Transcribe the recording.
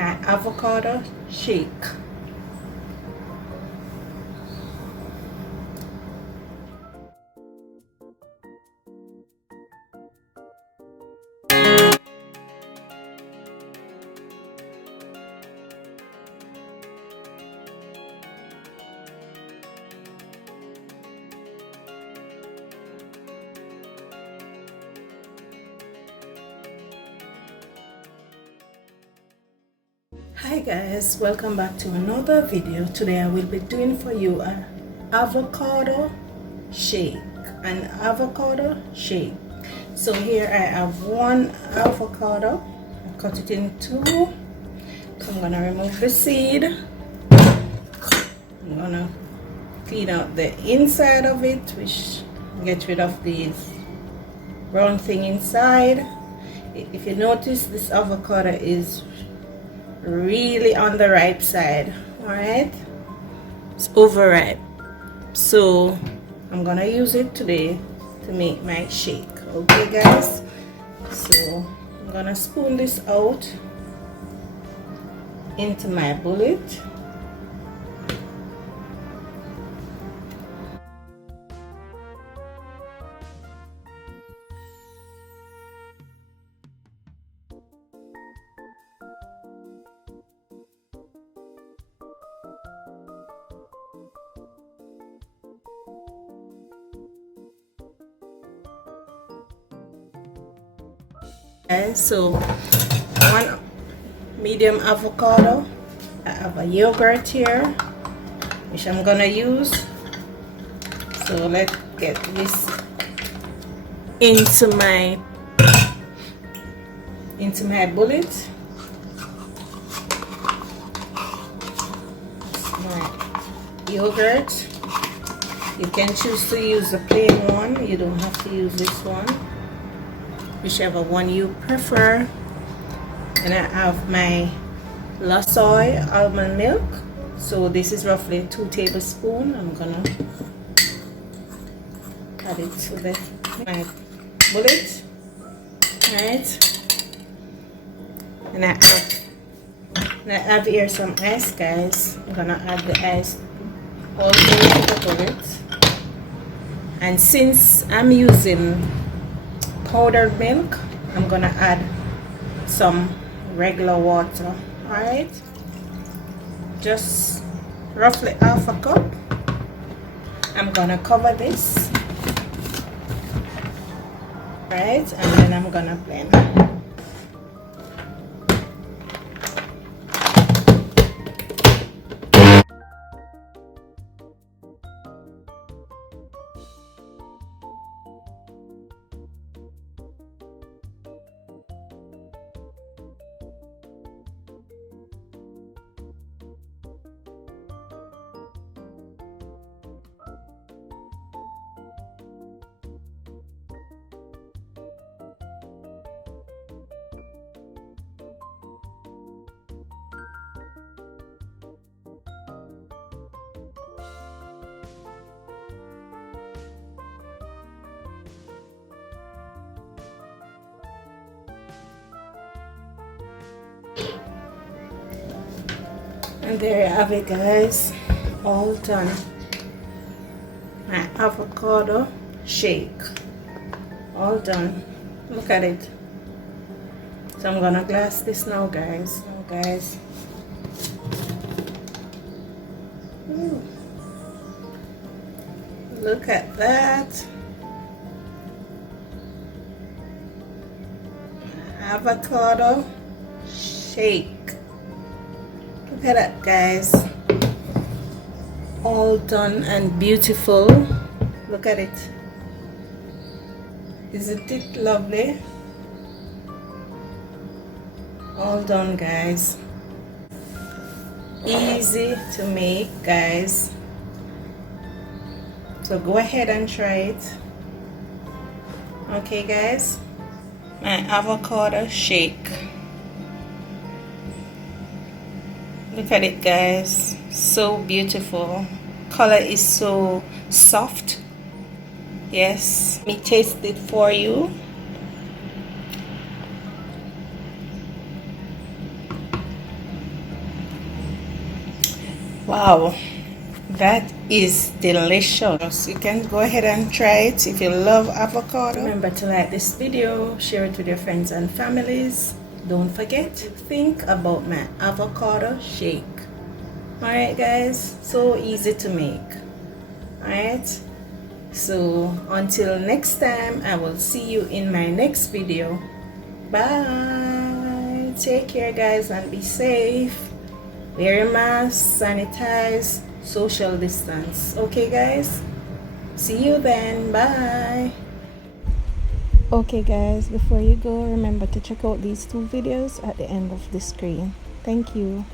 my avocado shake. Hi guys, welcome back to another video. Today I will be doing for you an avocado shake. So here I have one avocado. I cut it in two. So I'm gonna remove the seed. I'm gonna clean out the inside of it, which get rid of these brown thing inside. If you notice, this avocado is really on the ripe side. All right, it's overripe, so I'm gonna use it today to make my shake. Okay guys, so I'm gonna spoon this out into my bullet. Okay, so one medium avocado. I have a yogurt here, which I'm gonna use. So let's get this into my bullet. My yogurt. You can choose to use the plain one. You don't have to use this one, whichever one you prefer. And I have my Lasoy almond milk. So this is roughly 2 tablespoons. I'm gonna add it to my bullet. Right. And I have here some ice, guys. I'm gonna add the ice also to the bullet. And since I'm using powdered milk, I'm gonna add some regular water. All right, just roughly half a cup. I'm gonna cover this, right, and then I'm gonna blend. And there you have it, guys, all done. My avocado shake, all done. Look at it. So I'm gonna glass this now, guys. Ooh. Look at that. Avocado shake. Look at that, guys, all done and beautiful. Look at it. Isn't it lovely? All done, guys. Easy to make, guys. So go ahead and try it. Okay guys, my avocado shake. Look at it, guys, so beautiful. Color is so soft. Yes, let me taste it for you. Wow, that is delicious. You can go ahead and try it if you love avocado. Remember to like this video, share it with your friends and families. Don't forget to think about my avocado shake. Alright guys, so easy to make. Alright, so until next time, I will see you in my next video. Bye. Take care guys and be safe. Wear your mask, sanitize, social distance. Okay guys, see you then. Bye. Okay guys, before you go, remember to check out these two videos at the end of the screen. Thank you.